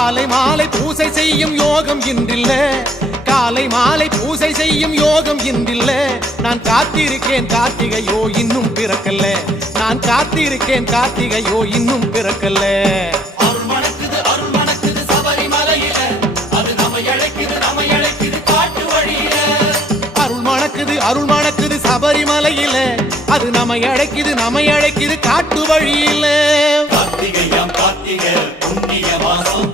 காலை மாலை பூசை செய்யும் யோகம் இன்றில்ல, காலை மாலை பூசை செய்யும் யோகம் இன்றில்ல. நான் காத்திருக்கேன் கார்த்திகையோ இன்னும் பிறக்கல்ல, நான் காத்திருக்கேன் கார்த்திகையோ இன்னும் பிறக்கல்ல. அருள் மணக்குது சபரிமலையில, அது நம்மை அழைக்குது காட்டு வழியில. அருள் மணக்குது சபரிமலையில, அது நம்மை அழைக்குது காட்டு வழியில. கார்த்திகை புண்ணிய மாசம்